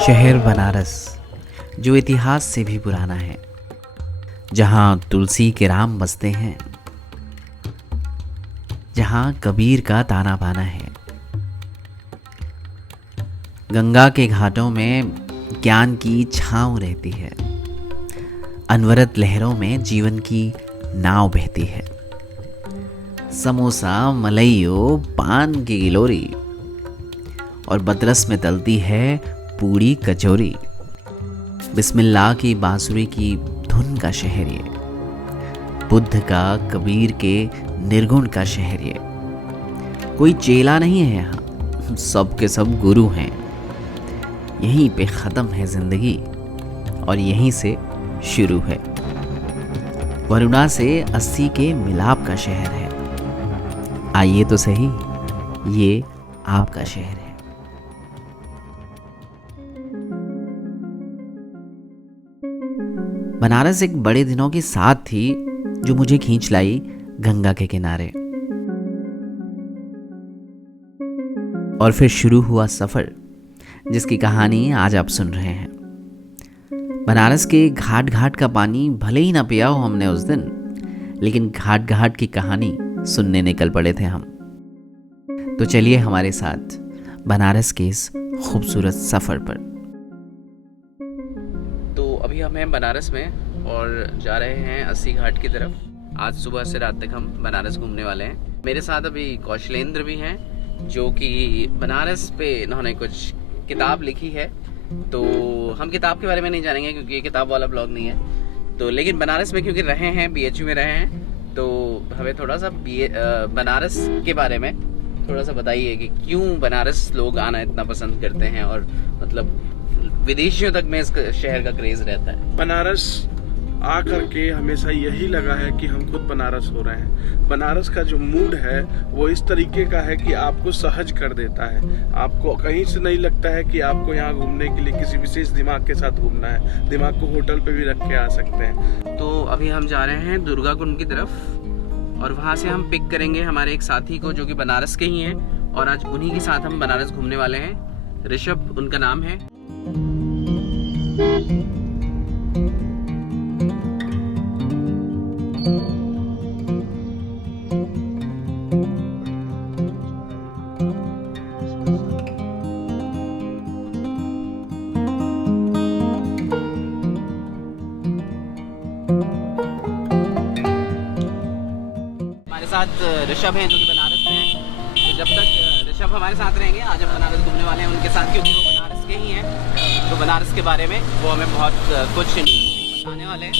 शहर बनारस जो इतिहास से भी पुराना है, जहाँ तुलसी के राम बसते हैं, जहाँ कबीर का ताना बाना है। गंगा के घाटों में ज्ञान की छाँव रहती है, अनवरत लहरों में जीवन की नाव बहती है। समोसा, मलइयो, पान की गिलोरी और बदरस में तलती है पूड़ी कचौरी। बिस्मिल्लाह की बांसुरी की धुन का शहर ये, बुद्ध का, कबीर के निर्गुण का शहर ये। कोई चेला नहीं है यहाँ, सब के सब गुरु हैं। यहीं पे ख़त्म है ज़िंदगी और यहीं से शुरू है। वरुणा से 80 के मिलाप का शहर है। आइए तो सही, ये आपका शहर है। बनारस एक बड़े दिनों की साथ थी जो मुझे खींच लाई गंगा के किनारे। और फिर शुरू हुआ सफर जिसकी कहानी आज आप सुन रहे हैं। बनारस के घाट घाट का पानी भले ही ना पिया हो हमने उस दिन, लेकिन घाट घाट की कहानी सुनने निकल पड़े थे हम। तो चलिए हमारे साथ बनारस के इस खूबसूरत सफर पर। तो अभी हम हैं बनारस में और जा रहे हैं 80 घाट की तरफ। आज सुबह से रात तक हम बनारस घूमने वाले हैं। मेरे साथ अभी कौशलेंद्र भी हैं, जो कि बनारस पे इन्होंने कुछ किताब लिखी है। तो हम किताब के बारे में नहीं जानेंगे क्योंकि ये किताब वाला ब्लॉग नहीं है। तो लेकिन बनारस में क्योंकि रहे हैं, BHU में रहे हैं, तो हमें थोड़ा सा बनारस के बारे में थोड़ा सा बताइए कि क्यों बनारस लोग आना इतना पसंद करते हैं और मतलब विदेशियों तक में इस शहर का क्रेज रहता है। बनारस आकर के हमेशा यही लगा है कि हम खुद बनारस हो रहे हैं। बनारस का जो मूड है वो इस तरीके का है कि आपको सहज कर देता है। आपको कहीं से नहीं लगता है कि आपको यहाँ घूमने के लिए किसी विशेष दिमाग के साथ घूमना है। दिमाग को होटल पे भी रख के आ सकते हैं। तो अभी हम जा रहे हैं दुर्गा कुंड की तरफ और वहाँ से हम पिक करेंगे हमारे एक साथी को जो कि बनारस के ही हैं, और आज उन्हीं के साथ हम बनारस घूमने वाले हैं। ऋषभ उनका नाम है। साथ ऋषभ हैं जो कि बनारस से हैं। तो जब तक ऋषभ हमारे साथ रहेंगे, आज हम बनारस घूमने वाले हैं उनके साथ, क्योंकि वो बनारस के ही हैं। तो बनारस के बारे में वो हमें बहुत कुछ बताने वाले हैं।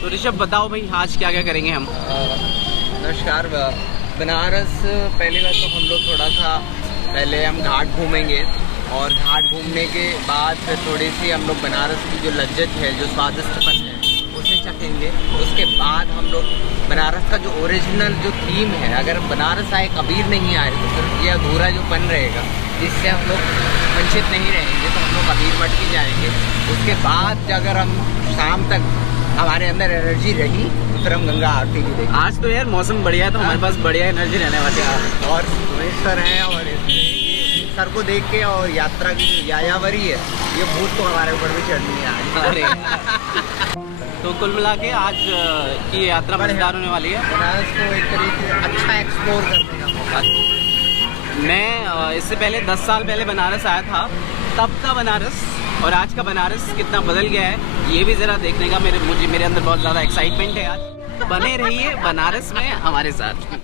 तो ऋषभ बताओ भाई, आज क्या क्या करेंगे हम? नमस्कार। बनारस पहली बात तो हम लोग थोड़ा सा पहले हम घाट घूमेंगे और घाट घूमने के बाद फिर थोड़ी सी हम लोग बनारस की जो लज्जत है, जो स्वादिष्टपन है, उसे चखेंगे। उसके बाद हम लोग बनारस का जो ओरिजिनल जो थीम है, अगर बनारस आए कबीर नहीं आए तो फिर ये अधूरा जो बन रहेगा, जिससे हम लोग वंचित नहीं रहेंगे। तो हम लोग कबीर मठ की जाएंगे। उसके बाद अगर हम शाम तक हमारे अंदर एनर्जी रही तो फिर हम गंगा आरती भी देखेंगे। आज तो यार मौसम बढ़िया है, तो हमारे पास बढ़िया एनर्जी रहने वाली है। और सर हैं और सर को देख के और यात्रा की जो यायावरी है, ये भूत तो हमारे ऊपर भी चढ़नी है आज। तो कुल मिला के आज की यात्रा मजेदार होने वाली है। बनारस को एक तरीके से अच्छा एक्सप्लोर करने का मौका। मैं इससे पहले 10 साल पहले बनारस आया था, तब का बनारस और आज का बनारस कितना बदल गया है, ये भी ज़रा देखने का मेरे अंदर बहुत ज़्यादा एक्साइटमेंट है आज। बने रहिए बनारस में हमारे साथ।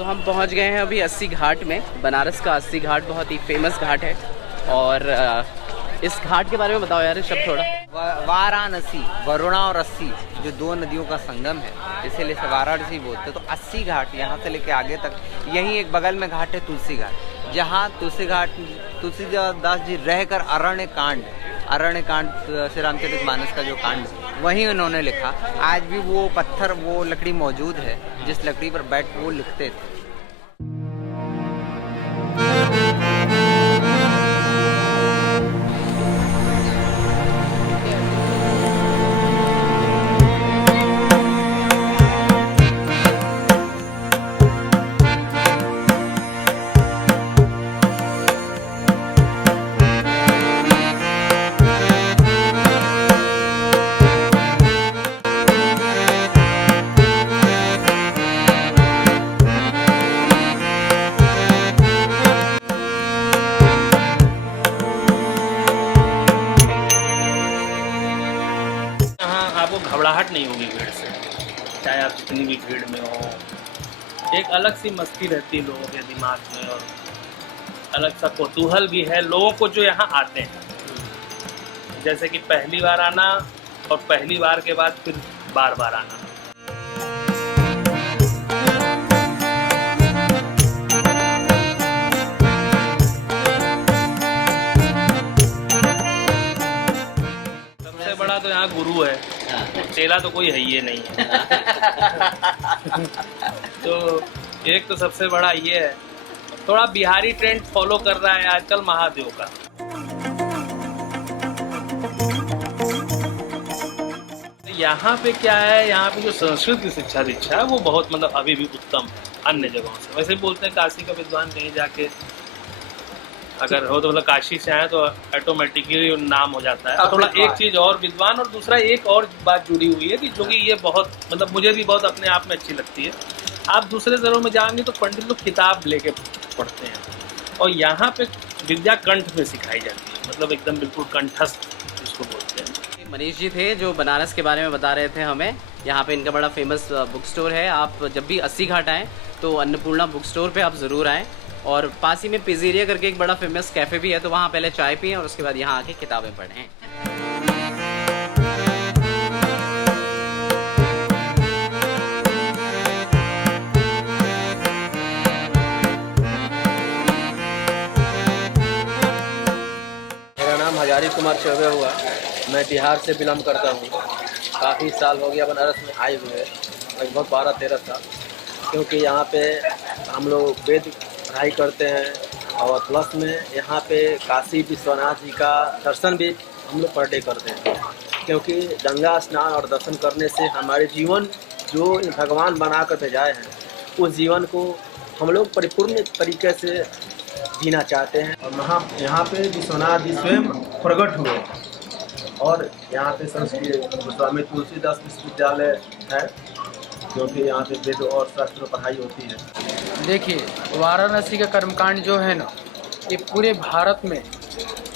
हम पहुंच गए हैं अभी 80 घाट में। बनारस का 80 घाट बहुत ही फेमस घाट है। और इस घाट के बारे में बताओ यार ऋषभ थोड़ा। वाराणसी, वरुणा और 80 जो दो नदियों का संगम है, इसीलिए से वाराणसी बोलते हैं। तो 80 घाट यहाँ से लेके आगे तक, यहीं एक बगल में घाट है तुलसी घाट, जहाँ तुलसीदास जी रहकर अरण्य कांड श्री रामचरितमानस का जो कांड वहीं उन्होंने लिखा। आज भी वो पत्थर, वो लकड़ी मौजूद है जिस लकड़ी पर बैठ वो लिखते थे। आपको घबराहट नहीं होगी भीड़ से, चाहे आप जितनी भी भीड़ में हो। एक अलग सी मस्ती रहती है लोगों के दिमाग में, और अलग सा कौतूहल भी है लोगों को जो यहाँ आते हैं। जैसे कि पहली बार आना और पहली बार के बाद फिर बार बार आना। सबसे बड़ा तो यहाँ गुरु है, चेला तो कोई है ही नहीं है। तो एक तो सबसे बड़ा ये है, थोड़ा बिहारी ट्रेंड फॉलो कर रहा है आजकल महादेव का। यहाँ पे क्या है, यहाँ पे जो संस्कृत की शिक्षा दीक्षा है वो बहुत मतलब अभी भी उत्तम है अन्य जगहों से। वैसे बोलते हैं काशी का विद्वान कहीं जाके अगर हो तो मतलब काशी से आए तो ऑटोमेटिकली नाम हो जाता है। और थोड़ा एक चीज़ और विद्वान, और दूसरा एक और बात जुड़ी हुई है कि जो कि ये बहुत मतलब मुझे भी बहुत अपने आप में अच्छी लगती है। आप दूसरे शहरों में जाएंगे तो पंडित लोग किताब लेके पढ़ते हैं, और यहाँ पे विद्या कंठ में सिखाई जाती है, मतलब एकदम बिल्कुल कंठस्थ जिसको बोलते हैं। मनीष जी थे जो बनारस के बारे में बता रहे थे हमें। यहाँ पे इनका बड़ा फेमस बुक स्टोर है। आप जब भी अस्सी घाट आएँ तो अन्नपूर्णा बुक स्टोर पे आप ज़रूर आएँ, और पास ही में पिज़्ज़ेरिया करके एक बड़ा फेमस कैफ़े भी है, तो वहाँ पहले चाय पिएं और उसके बाद यहाँ आके किताबें पढ़ें। मेरा नाम हजारी कुमार चौबे हुआ। मैं बिहार से बिलोंग करता हूँ। काफ़ी साल हो गया बनारस में आए हुए, लगभग 12-13 साल, क्योंकि यहाँ पे हम लोग वेद पढ़ाई करते हैं, और प्लस में यहाँ पे काशी विश्वनाथ जी का दर्शन भी हम लोग पर डे करते हैं, क्योंकि गंगा स्नान और दर्शन करने से हमारे जीवन जो भगवान बना कर भेजाए हैं उस जीवन को हम लोग परिपूर्ण तरीके से जीना चाहते हैं। और यहाँ पे विश्वनाथ जी स्वयं प्रकट हुए, और यहाँ पे संस्कृत गोस्वामी तुलसीदास विश्वविद्यालय है, क्योंकि यहाँ पे वेद और शास्त्र पढ़ाई होती है। देखिए, वाराणसी का कर्मकांड जो है ना, ये पूरे भारत में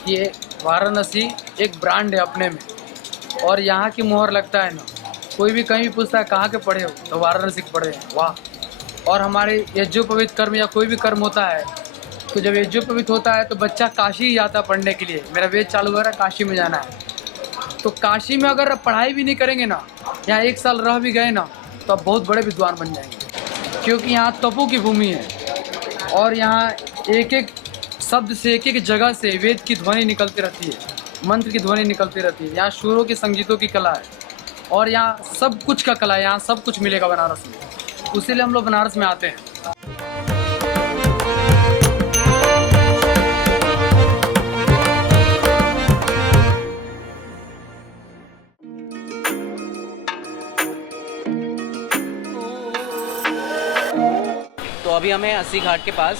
ये वाराणसी एक ब्रांड है अपने में, और यहाँ की मोहर लगता है ना। कोई भी कहीं भी पूछता है कहाँ के पढ़े हो, तो वाराणसी के पढ़े हैं, वाह। और हमारे यज्ञोपवीत कर्म या कोई भी कर्म होता है, तो जब यज्ञोपवीत होता है तो बच्चा काशी ही जाता पढ़ने के लिए। मेरा वेद चालू हो रहा है, काशी में जाना है। तो काशी में अगर पढ़ाई भी नहीं करेंगे ना, यहाँ 1 साल रह भी गए ना, तो आप बहुत बड़े विद्वान बन जाएंगे, क्योंकि यहाँ तपों की भूमि है, और यहाँ एक एक शब्द से, एक एक जगह से वेद की ध्वनि निकलती रहती है, मंत्र की ध्वनि निकलती रहती है। यहाँ सुरों के संगीतों की कला है, और यहाँ सब कुछ का कला है, यहाँ सब कुछ मिलेगा बनारस में। उसीलिए हम लोग बनारस में आते हैं। तो अभी हमें अस्सी घाट के पास,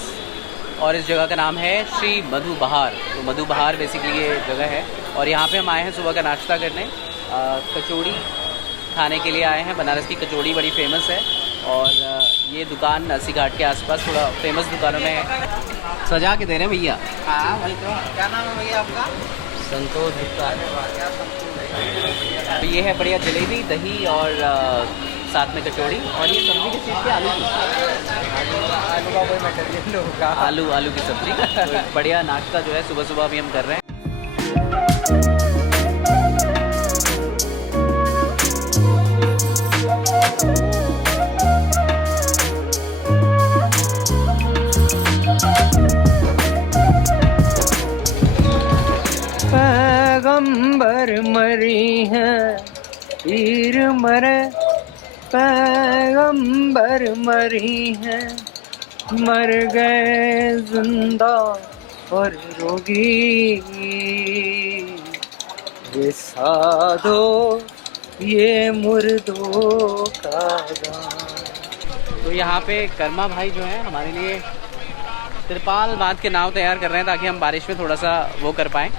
और इस जगह का नाम है श्री मधु बहार। तो मधु बहार बेसिकली ये जगह है, और यहाँ पे हम आए हैं सुबह का नाश्ता करने। कचौड़ी खाने के लिए आए हैं। बनारस की कचौड़ी बड़ी फेमस है, और ये दुकान अस्सी घाट के आसपास थोड़ा फेमस दुकानों में है। सजा के दे रहे हैं भैया। हाँ भाई, तो क्या नाम है भैया आपका? संतोष गुप्ता। तो ये है बढ़िया जलेबी, दही और साथ में कचौड़ी, और ये सब्जी किस चीज़ की? आलू की। आलू का कोई मटेरियल होगा। आलू की सब्जी। तो बढ़िया नाश्ता जो है सुबह सुबह अभी हम कर रहे हैं। पैगंबर मरी है, पीर मरे, पैगंबर मरी है, मर गए जिंदा और रोगी, ये साधो ये मुर्दों का गान। तो यहाँ पे कर्मा भाई जो है हमारे लिए तिरपाल बांध के नाव तैयार कर रहे हैं, ताकि हम बारिश में थोड़ा सा वो कर पाएँ।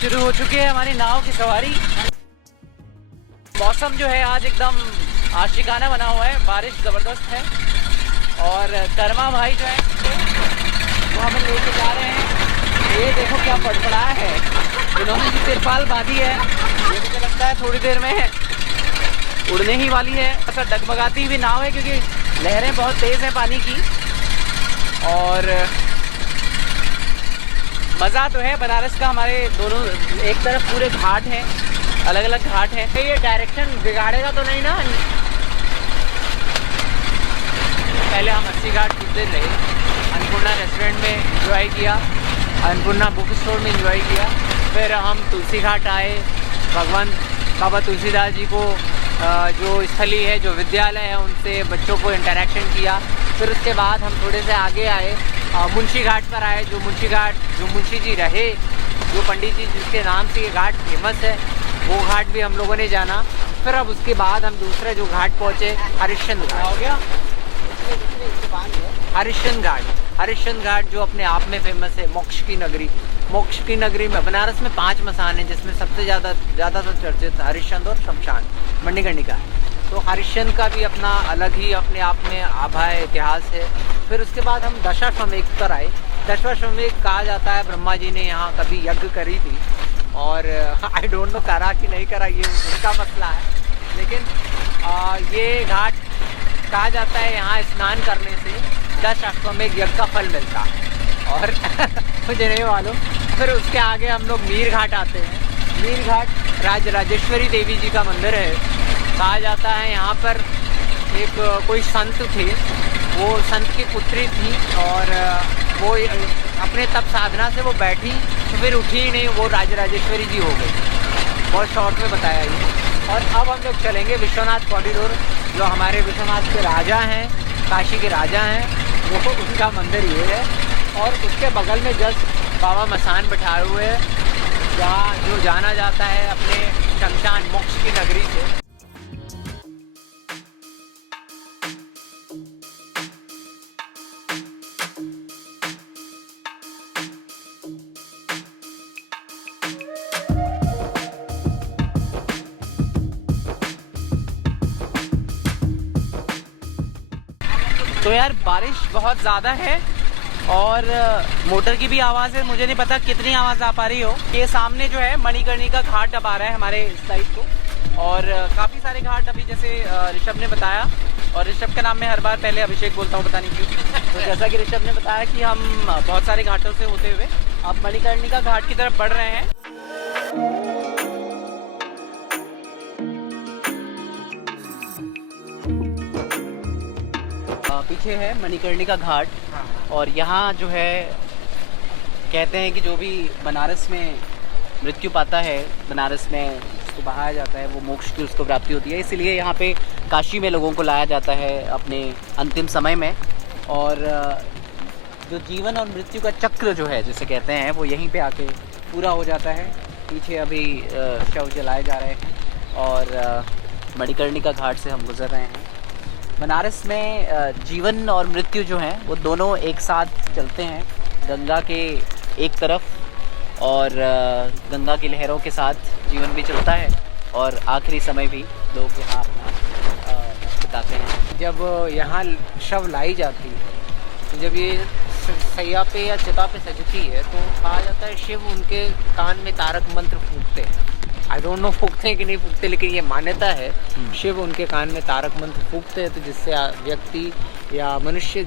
शुरू हो चुकी है हमारी नाव की सवारी। मौसम जो है आज एकदम आशिकाना बना हुआ है, बारिश ज़बरदस्त है, और कर्मा भाई जो है वो हमें लेके जा रहे हैं। ये देखो क्या फड़फड़ाया है इन्होंने जो तिरपाल बांधी है ये मुझे लगता है थोड़ी देर में उड़ने ही वाली है। ऐसा डगमगाती हुई नाव है क्योंकि लहरें बहुत तेज़ हैं पानी की। और मज़ा तो है बनारस का। हमारे दोनों एक तरफ पूरे घाट हैं, अलग अलग घाट हैं। ये डायरेक्शन बिगाड़ेगा तो नहीं ना? पहले हम अस्सी घाट कुछ देर रहे, अन्नपूर्णा रेस्टोरेंट में एंजॉय किया, अन्नपूर्णा बुक स्टोर में एंजॉय किया। फिर हम तुलसी घाट आए, भगवान बाबा तुलसीदास जी को जो स्थली है, जो विद्यालय है, उनसे बच्चों को इंटरेक्शन किया। फिर उसके बाद हम थोड़े से आगे आए, मुंशी घाट पर आए, जो मुंशी जी रहे, जो पंडित जी जिसके नाम से ये घाट फेमस है, वो घाट भी हम लोगों ने जाना। फिर अब उसके बाद हम दूसरे जो घाट पहुँचे, हरिश्चंद्र घाट हो गया। हरिश्चंद्र घाट जो अपने आप में फेमस है, मोक्ष की नगरी में बनारस में 5 मसान हैं, जिसमें सबसे ज़्यादातर चर्चित हरिश्चंद्र और शमशान मणिकर्णिका है। तो हरिश्चंद्र का भी अपना अलग ही अपने आप में आभा है, इतिहास है। फिर उसके बाद हम दशाश्वमेध पर आए। दशाश्वमेध कहा जाता है ब्रह्मा जी ने यहाँ कभी यज्ञ करी थी, और आई डोंट नो करा कि नहीं करा, ये उनका मसला है। लेकिन ये घाट कहा जाता है यहाँ स्नान करने से 10 अश्वमेध यज्ञ का फल मिलता है, और मुझे नहीं मालूम। फिर उसके आगे हम लोग मीर घाट आते हैं। मीर घाट राजेश्वरी देवी जी का मंदिर है। कहा जाता है यहाँ पर एक कोई संत थे, वो संत की पुत्री थी, और वो अपने तप साधना से वो बैठी तो फिर उठी ही नहीं, वो राजेश्वरी जी हो गई। बहुत शॉर्ट में बताया ये। और अब हम लोग चलेंगे विश्वनाथ कॉरिडोर, जो हमारे विश्वनाथ के राजा हैं, काशी के राजा हैं, वो उनका मंदिर ये है। और उसके बगल में जस्ट बाबा मसान बिठाए हुए हैं, जहाँ जो जाना जाता है अपने शमशान मोक्ष की नगरी से। तो यार बारिश बहुत ज़्यादा है और मोटर की भी आवाज़ है। मुझे नहीं पता कितनी आवाज़ आ पा रही हो। ये सामने जो है मणिकर्णिका घाट अब आ रहा है हमारे साइड को, और काफ़ी सारे घाट अभी जैसे ऋषभ ने बताया, और ऋषभ का नाम मैं हर बार पहले अभिषेक बोलता हूँ, पता नहीं क्यों। तो जैसा कि ऋषभ ने बताया कि हम बहुत सारे घाटों से होते हुए अब मणिकर्णिका घाट की तरफ बढ़ रहे हैं। पीछे है मणिकर्णिका घाट, और यहाँ जो है कहते हैं कि जो भी बनारस में मृत्यु पाता है, बनारस में उसको बहाया जाता है, वो मोक्ष की उसको प्राप्ति होती है। इसलिए यहाँ पे काशी में लोगों को लाया जाता है अपने अंतिम समय में, और जो जीवन और मृत्यु का चक्र जो है जिसे कहते हैं, वो यहीं पे आके पूरा हो जाता है। पीछे अभी शव जलाए जा रहे हैं, और मणिकर्णिका घाट से हम गुजर रहे हैं। बनारस में जीवन और मृत्यु जो हैं वो दोनों एक साथ चलते हैं, गंगा के एक तरफ और गंगा की लहरों के साथ जीवन भी चलता है, और आखिरी समय भी लोग यहाँ अपना बिताते हैं। जब यहाँ शव लाई जाती है, तो जब ये सैया पे या चिता पे सजती है, तो कहा जाता है शिव उनके कान में तारक मंत्र फूंकते हैं। आई डोंट नो फूकते हैं कि नहीं फूकते, लेकिन ये मान्यता है शिव उनके कान में तारक मंत्र फूकते हैं, तो जिससे व्यक्ति या मनुष्य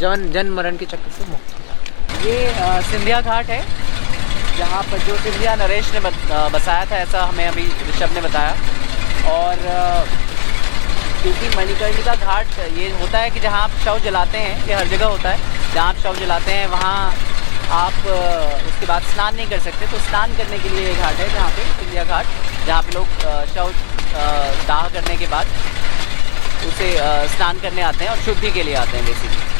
जन्म मरण के चक्र से मुक्त हो जाता है। ये सिंधिया घाट है, जहाँ पर जो सिंधिया नरेश ने बसाया था, ऐसा हमें अभी ऋषभ ने बताया। और क्योंकि मणिकर्णिका घाट ये होता है कि जहाँ आप शव जलाते हैं, ये हर जगह होता है, जहाँ आप शव जलाते हैं वहाँ आप उसके बाद स्नान नहीं कर सकते, तो स्नान करने के लिए ये घाट है, जहाँ पे सिंधिया घाट, जहाँ पे लोग शव दाह करने के बाद उसे स्नान करने आते हैं और शुद्धि के लिए आते हैं बेसिकली।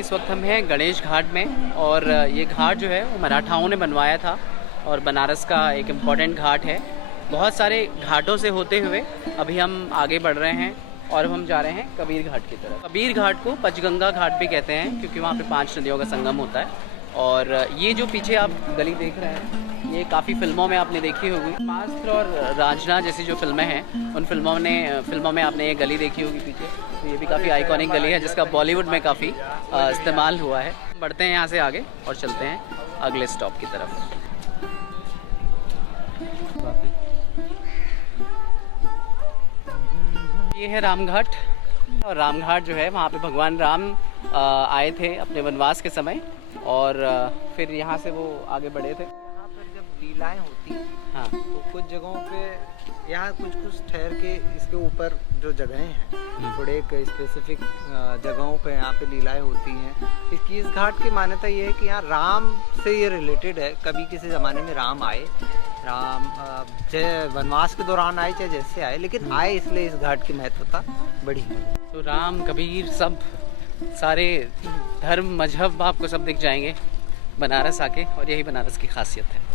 इस वक्त हम हैं गणेश घाट में, और ये घाट जो है वो मराठाओं ने बनवाया था, और बनारस का एक इम्पॉर्टेंट घाट है। बहुत सारे घाटों से होते हुए अभी हम आगे बढ़ रहे हैं और अब हम जा रहे हैं कबीर घाट की तरफ। कबीर घाट को पंचगंगा घाट भी कहते हैं क्योंकि वहाँ पे 5 नदियों का संगम होता है। और ये जो पीछे आप गली देख रहे हैं ये काफ़ी फिल्मों में आपने देखी होगी। मास्टर और रांझना जैसी जो फिल्में हैं उन फिल्मों में आपने ये गली देखी होगी पीछे। तो ये भी काफ़ी आइकॉनिक गली है जिसका बॉलीवुड में काफ़ी इस्तेमाल हुआ है। बढ़ते हैं यहाँ से आगे और चलते हैं अगले स्टॉप की तरफ। ये है रामघाट और रामघाट जो है वहाँ पे भगवान राम आए थे अपने वनवास के समय और फिर यहाँ से वो आगे बढ़े थे। यहाँ पर जब लीलाएं होती हैं हाँ तो कुछ जगहों पे यहाँ कुछ ठहर के इसके ऊपर जो जगहें हैं थोड़े एक स्पेसिफिक जगहों पे यहाँ पे लीलाएं होती हैं। इस घाट की मान्यता ये है कि यहाँ राम से ये रिलेटेड है। कभी किसी ज़माने में राम आए, राम चाहे वनवास के दौरान आए चाहे जैसे आए, लेकिन आए इसलिए इस घाट की महत्वता बढ़ी। तो राम कबीर सब सारे धर्म मजहब आपको सब दिख जाएंगे बनारस आके और यही बनारस की खासियत है।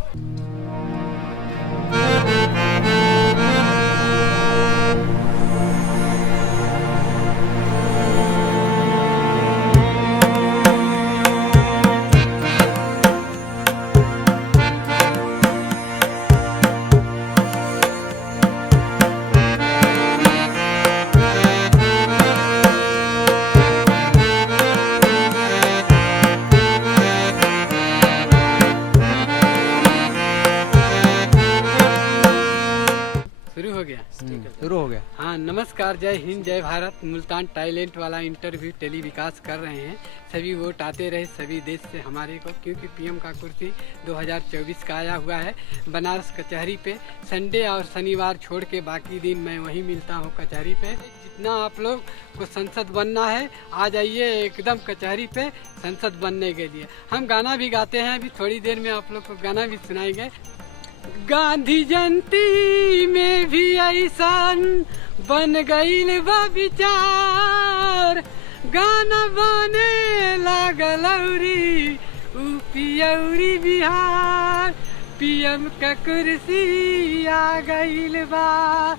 शुरू हो गया। हाँ, नमस्कार, जय हिंद, जय भारत। मुल्तान टैलेंट वाला इंटरव्यू टेलीविकास कर रहे हैं। सभी वोट आते रहे सभी देश से हमारे को, क्योंकि पीएम का कुर्सी 2024 का आया हुआ है। बनारस कचहरी पे संडे और शनिवार छोड़ के बाकी दिन मैं वहीं मिलता हूँ कचहरी पे। जितना आप लोग को संसद बनना है आ जाइए एकदम कचहरी पे संसद बनने के लिए। हम गाना भी गाते हैं, अभी थोड़ी देर में आप लोग को गाना भी सुनाएंगे। गांधी जयंती में भी ऐसान बन गईल बा विचार, गाना बने लागल औरी यूपी औरी बिहार। पीएम का कुर्सी आ गईल बा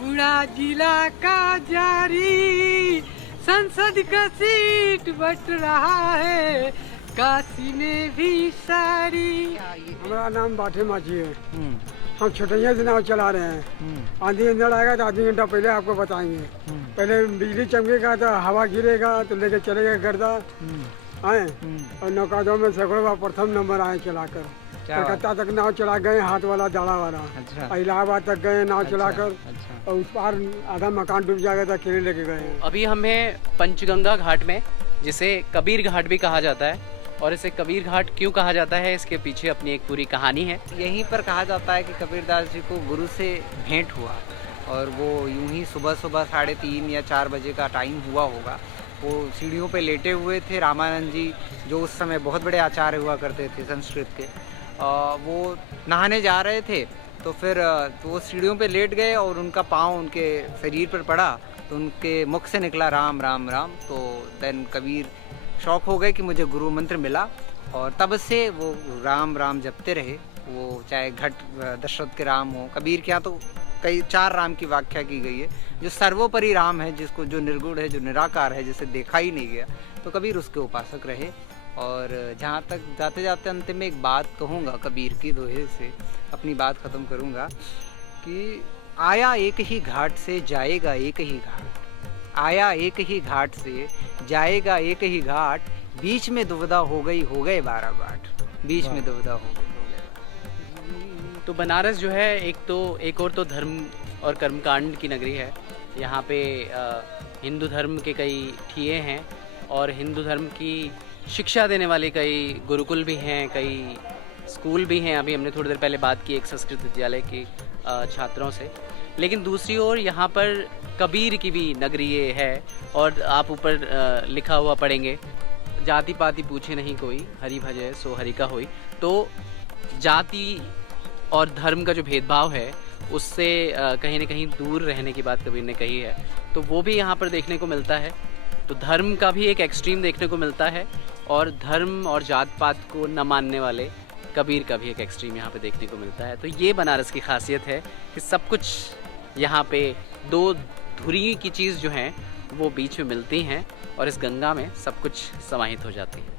पूरा जिला का जारी, संसद का सीट बट रहा है काशी में भी सारी। हमारा नाम बाठे माझी है। हम छोटैया से नाव चला रहे हैं। आंधी अंदर आएगा तो आधी घंटा पहले आपको बताएंगे। पहले बिजली चमकेगा तो हवा गिरेगा तो लेके चलेगा गर्दा आए और नौकादों में सैकड़ों प्रथम नंबर आए चलाकर। कलकत्ता तक नाव चला गए, हाथ वाला दाड़ा वाला। अच्छा। इलाहाबाद तक गए नाव चलाकर। और उस पार आधा मकान डूब जाएगा तो अकेले लेके गए। अभी हमें पंचगंगा घाट में, जिसे कबीर घाट भी कहा जाता है, और इसे कबीर घाट क्यों कहा जाता है इसके पीछे अपनी एक पूरी कहानी है। यहीं पर कहा जाता है कि कबीरदास जी को गुरु से भेंट हुआ और वो यूं ही सुबह 3:30 या 4 बजे का टाइम हुआ होगा। वो सीढ़ियों पे लेटे हुए थे। रामानंद जी जो उस समय बहुत बड़े आचार्य हुआ करते थे संस्कृत के, वो नहाने जा रहे थे। तो फिर वो सीढ़ियों पे लेट गए और उनका पाँव उनके शरीर पर पड़ा तो उनके मुख से निकला राम राम राम। तो देन कबीर शौक हो गए कि मुझे गुरु मंत्र मिला और तब से वो राम राम जपते रहे। वो चाहे घट दशरथ के राम हो, कबीर के यहाँ तो कई 4 राम की व्याख्या की गई है। जो सर्वोपरि राम है, जिसको जो निर्गुण है, जो निराकार है, जिसे देखा ही नहीं गया, तो कबीर उसके उपासक रहे। और जहाँ तक जाते जाते अंतिम में एक बात कहूँगा कबीर की दोहे से अपनी बात ख़त्म करूँगा कि आया एक ही घाट से जाएगा एक ही घाट, आया एक ही घाट से जाएगा एक ही घाट, बीच में दुविधा हो गए 12 बाट, बीच में दुविधा हो गई। तो बनारस जो है एक और तो धर्म और कर्मकांड की नगरी है। यहाँ पे हिंदू धर्म के कई ठिये हैं और हिंदू धर्म की शिक्षा देने वाले कई गुरुकुल भी हैं, कई स्कूल भी हैं। अभी हमने थोड़ी देर पहले बात की एक संस्कृत विद्यालय के छात्रों से। लेकिन दूसरी ओर यहाँ पर कबीर की भी नगरी ये है और आप ऊपर लिखा हुआ पढ़ेंगे, जाति पाति पूछे नहीं कोई, हरि भजय सो हरि का होई। तो जाति और धर्म का जो भेदभाव है उससे कहीं ना कहीं दूर रहने की बात कबीर ने कही है। तो वो भी यहाँ पर देखने को मिलता है। तो धर्म का भी एक एक्सट्रीम देखने को मिलता है और धर्म और जात पात को न मानने वाले कबीर का भी एक एक्सट्रीम यहाँ पे देखने को मिलता है। तो ये बनारस की खासियत है कि सब कुछ यहाँ पे दो अधूरी की चीज़ जो है वो बीच में मिलती हैं और इस गंगा में सब कुछ समाहित हो जाती है।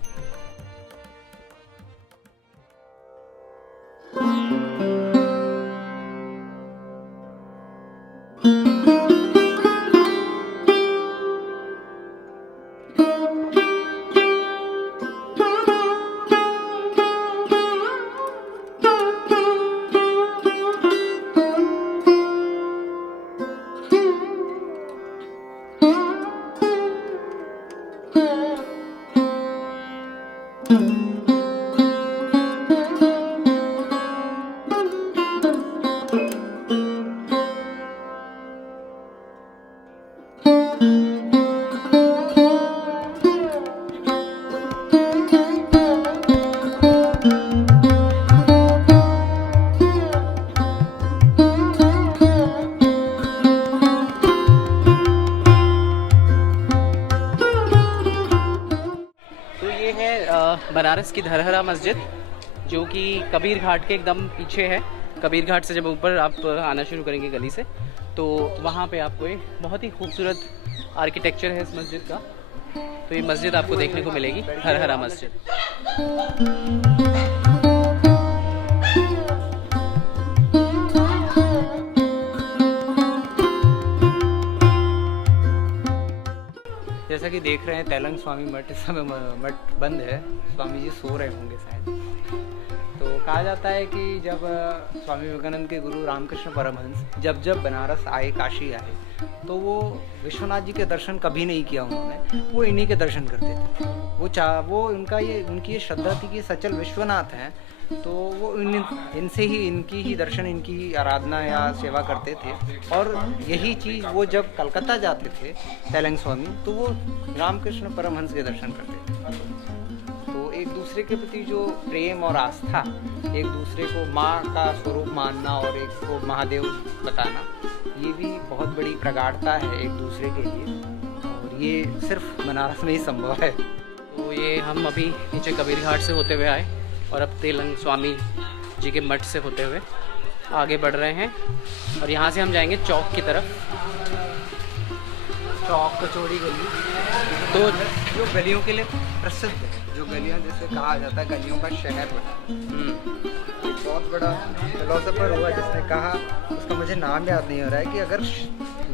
बनारस की धरहरा मस्जिद, जो कि कबीर घाट के एकदम पीछे है। कबीर घाट से जब ऊपर आप आना शुरू करेंगे गली से, तो वहाँ पे आपको एक बहुत ही खूबसूरत आर्किटेक्चर है इस मस्जिद का। तो ये मस्जिद आपको देखने को मिलेगी, धरहरा मस्जिद। जैसा कि देख रहे हैं तैलंग स्वामी मठ, इस समय मठ बंद है, स्वामी जी सो रहे होंगे शायद। तो कहा जाता है कि जब स्वामी विवेकानंद के गुरु रामकृष्ण परमहंस जब बनारस आए, काशी आए, तो वो विश्वनाथ जी के दर्शन कभी नहीं किया उन्होंने, वो इन्हीं के दर्शन करते थे। वो उनकी ये श्रद्धा थी कि सचल विश्वनाथ हैं, तो वो इनसे ही इनकी ही दर्शन, इनकी ही आराधना या सेवा करते थे। और यही चीज़ वो जब कलकत्ता जाते थे तैलंग स्वामी, तो वो रामकृष्ण परमहंस के दर्शन करते थे। तो एक दूसरे के प्रति जो प्रेम और आस्था, एक दूसरे को माँ का स्वरूप मानना और एक को महादेव बताना, ये भी बहुत बड़ी प्रगाढ़ता है एक दूसरे के लिए, और ये सिर्फ बनारस में ही संभव है। तो ये हम अभी नीचे कबीर घाट से होते हुए आए और अब तेलंग स्वामी जी के मठ से होते हुए आगे बढ़ रहे हैं, और यहाँ से हम जाएंगे चौक की तरफ। चौक कचौड़ी गली, तो जो गलियों के लिए प्रसिद्ध है, जो गलियाँ जैसे कहा जाता है गलियों का शहर बना। एक बहुत बड़ा फिलोसोफर हुआ जिसने कहा, उसका मुझे नाम याद नहीं हो रहा है, कि अगर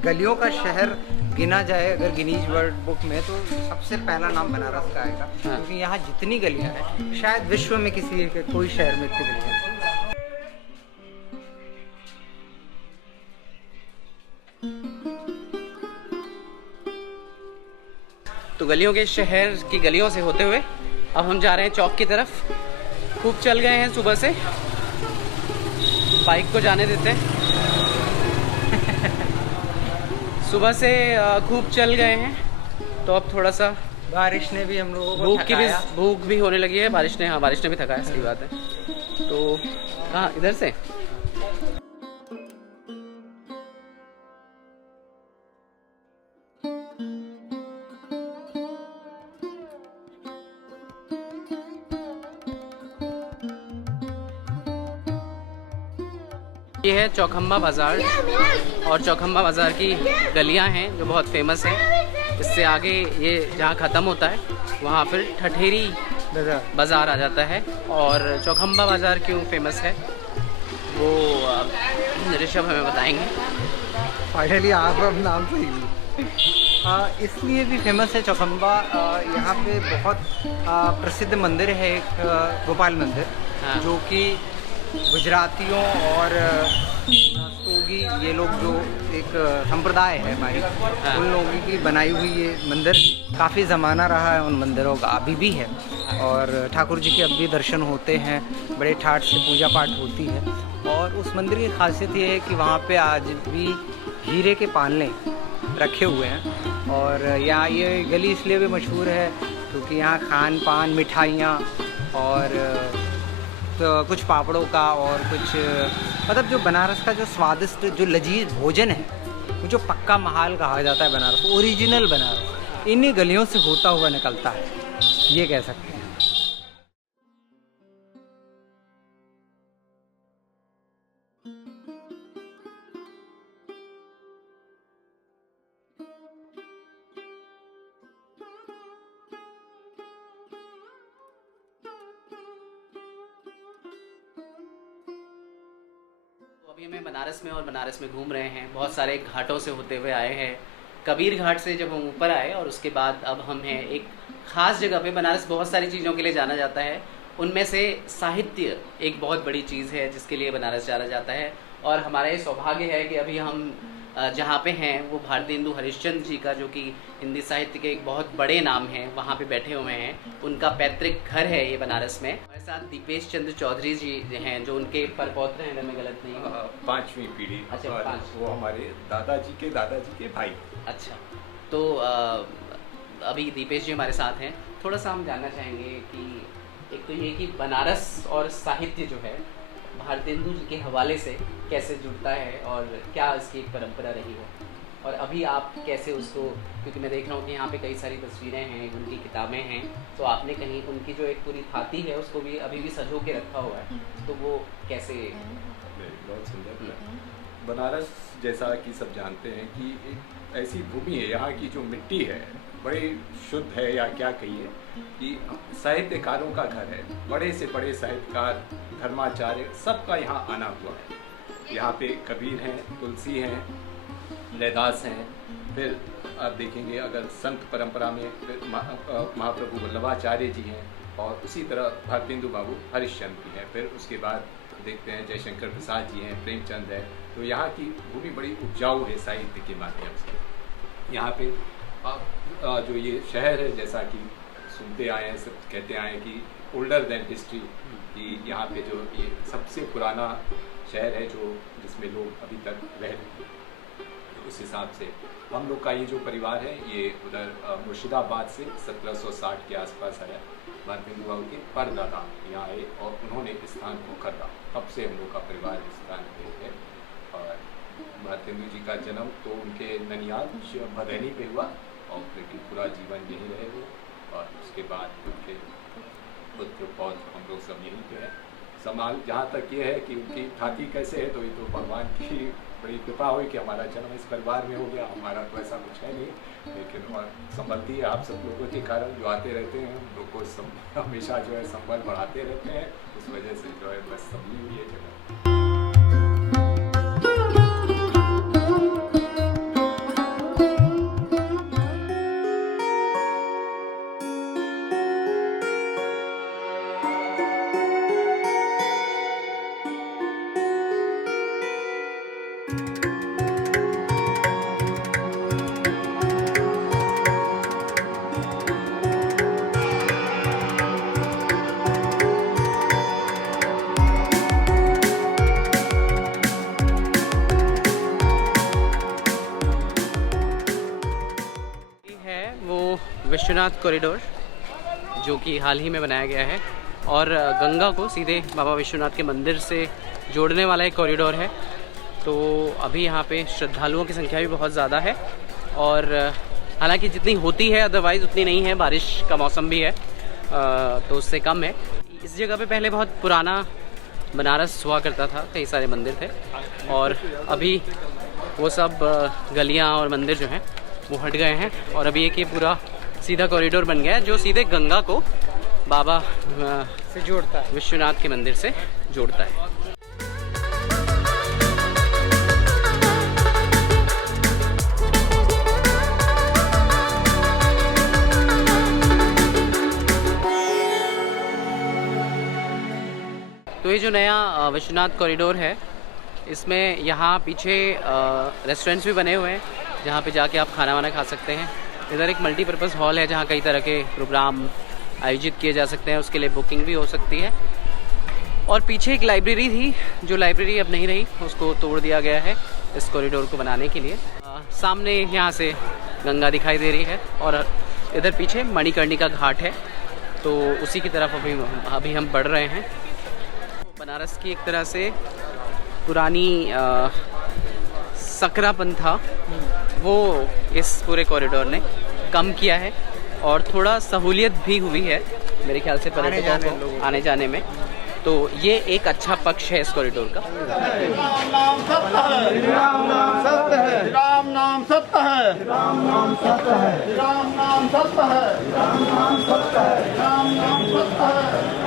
गलियों का शहर गिना जाए अगर गिनीज वर्ल्ड बुक में, तो सबसे पहला नाम बनारस का आएगा। क्योंकि यहाँ जितनी गलियाँ हैं, शायद विश्व में किसी कोई शहर में इतनी गलियाँ हैं। तो गलियों के शहर की गलियों से होते हुए अब हम जा रहे हैं चौक की तरफ। खूब चल गए हैं सुबह से, बाइक को जाने देते हैं। सुबह से खूब चल गए हैं, तो अब थोड़ा सा बारिश ने भी हम लोगों को भूख भी होने लगी है। बारिश ने भी थकाया, सही बात है। तो कहाँ, इधर से ये है चौखंबा बाज़ार, और चौखंबा बाज़ार की गलियां हैं जो बहुत फेमस हैं। इससे आगे ये जहाँ ख़त्म होता है वहाँ फिर ठठेरी बाज़ार आ जाता है। और चौखंबा बाज़ार क्यों फेमस है वो ऋषभ हमें बताएंगे। फाइनली आप नाम सही इसलिए भी फेमस है चौखंबा। यहाँ पे बहुत प्रसिद्ध मंदिर है एक गोपाल मंदिर, जो कि गुजरातियों और नास्तोगी, ये लोग जो एक संप्रदाय है हमारी, उन लोगों की बनाई हुई ये मंदिर काफ़ी ज़माना रहा है, उन मंदिरों का अभी भी है। और ठाकुर जी के अब भी दर्शन होते हैं, बड़े ठाठ से पूजा पाठ होती है। और उस मंदिर की खासियत ये है कि वहाँ पे आज भी हीरे के पालने रखे हुए हैं। और यहाँ ये गली इसलिए भी मशहूर है क्योंकि यहाँ खान पान, मिठाइयाँ और तो कुछ पापड़ों का और कुछ मतलब जो बनारस का जो स्वादिष्ट जो लजीज भोजन है, वो जो पक्का महाल कहा जाता है बनारस, ओरिजिनल बनारस इन्हीं गलियों से होता हुआ निकलता है, ये कह सकते हैं। अभी मैं बनारस में और बनारस में घूम रहे हैं, बहुत सारे घाटों से होते हुए आए हैं। कबीर घाट से जब हम ऊपर आए और उसके बाद अब हम हैं एक ख़ास जगह पे। बनारस बहुत सारी चीज़ों के लिए जाना जाता है, उनमें से साहित्य एक बहुत बड़ी चीज़ है जिसके लिए बनारस जाना जाता है। और हमारा ये सौभाग्य है कि अभी हम जहाँ पे हैं वो भारतेंदु हरिश्चंद्र जी का, जो कि हिंदी साहित्य के एक बहुत बड़े नाम हैं, वहाँ पे बैठे हुए हैं। उनका पैतृक घर है ये बनारस में। हमारे साथ दीपेश चंद्र चौधरी जी हैं जो उनके परपौत्र हैं, अगर मैं गलत नहीं हूँ। 5वीं पीढ़ी। अच्छा, और 5। वो हमारे दादाजी के भाई। अच्छा, तो अभी दीपेश जी हमारे साथ हैं। थोड़ा सा हम जानना चाहेंगे कि एक तो ये कि बनारस और साहित्य जो है भारतेंदु जी के हवाले से कैसे जुड़ता है और क्या इसकी एक परंपरा रही है, और अभी आप कैसे उसको, क्योंकि मैं देख रहा हूँ कि यहाँ पे कई सारी तस्वीरें हैं, उनकी किताबें हैं, तो आपने कहीं उनकी जो एक पूरी थाती है उसको भी अभी भी सजो के रखा हुआ है, तो वो कैसे? बहुत सुंदर। बनारस जैसा कि सब जानते हैं कि एक ऐसी भूमि है, यहाँ की जो मिट्टी है बड़ी शुद्ध है, या क्या कहिए कि साहित्यकारों का घर है। बड़े से बड़े साहित्यकार, धर्माचार्य, सबका यहाँ आना हुआ है। यहाँ पे कबीर हैं, तुलसी हैं, लैदास हैं, फिर आप देखेंगे अगर संत परंपरा में फिर महाप्रभु वल्लभाचार्य जी हैं, और उसी तरह भारतेंदु बाबू हरिश्चंद्र जी हैं। फिर उसके बाद देखते हैं जयशंकर प्रसाद जी हैं, प्रेमचंद है। तो यहाँ की भूमि बड़ी उपजाऊ है साहित्य के माध्यम से। यहाँ पे जो ये शहर है, जैसा कि सुनते आए हैं, सब कहते आए हैं कि ओल्डर देन हिस्ट्री, कि यहाँ पे जो ये सबसे पुराना शहर है जो जिसमें लोग अभी तक रह रहे हैं। तो उस हिसाब से हम लोग का ये जो परिवार है ये उधर मुर्शिदाबाद से 1760 के आसपास आया। भारतेंदु बाबू के परदादा यहाँ आए और उन्होंने इस स्थान को खरीदा। तब से हम लोग का परिवार इस स्थान पे है। और भारतेंदु जी का जन्म तो उनके ननियाल भदैनी पे हुआ, और फिर पूरा जीवन यहीं रहे वो। और उसके बाद उनके पुत्र पौत्र हम लोग सब यहीं पे हैं। समाल जहाँ तक ये है कि उनकी थाती कैसे है, तो ये तो भगवान की बड़ी कृपा हुई कि हमारा जन्म इस परिवार में हो गया। हमारा तो ऐसा कुछ है नहीं, लेकिन और संबलती है आप सब लोगों के कारण जो आते रहते हैं, हम लोग को हमेशा जो है संबल बढ़ाते रहते हैं। उस वजह से जो है बस सबली हुई है जगह। विश्वनाथ कॉरिडोर, जो कि हाल ही में बनाया गया है और गंगा को सीधे बाबा विश्वनाथ के मंदिर से जोड़ने वाला एक कॉरिडोर है। तो अभी यहाँ पे श्रद्धालुओं की संख्या भी बहुत ज़्यादा है, और हालांकि जितनी होती है अदरवाइज़ उतनी नहीं है, बारिश का मौसम भी है तो उससे कम है। इस जगह पे पहले बहुत पुराना बनारस हुआ करता था, कई सारे मंदिर थे, और अभी वो सब गलियाँ और मंदिर जो हैं वो हट गए हैं, और अभी एक ये पूरा सीधा कॉरिडोर बन गया है जो सीधे गंगा को बाबा से जोड़ता है, विश्वनाथ के मंदिर से जोड़ता है। तो ये जो नया विश्वनाथ कॉरिडोर है, इसमें यहाँ पीछे रेस्टोरेंट्स भी बने हुए हैं जहाँ पे जाके आप खाना वाना खा सकते हैं। इधर एक मल्टीपर्पज़ हॉल है जहाँ कई तरह के प्रोग्राम आयोजित किए जा सकते हैं, उसके लिए बुकिंग भी हो सकती है। और पीछे एक लाइब्रेरी थी, जो लाइब्रेरी अब नहीं रही, उसको तोड़ दिया गया है इस कॉरिडोर को बनाने के लिए। सामने यहाँ से गंगा दिखाई दे रही है, और इधर पीछे मणिकर्णिका घाट है, तो उसी की तरफ अभी हम बढ़ रहे हैं। बनारस की एक तरह से पुरानी सकरापन था, वो इस पूरे कॉरिडोर ने कम किया है, और थोड़ा सहूलियत भी हुई है मेरे ख्याल से पर्यटकों को आने जाने में। तो ये एक अच्छा पक्ष है इस कॉरिडोर का। राम नाम सत्य है, राम नाम सत्य है, राम नाम सत्य है, राम नाम सत्य है, राम नाम सत्य है, राम नाम सत्य है, राम नाम सत्य है।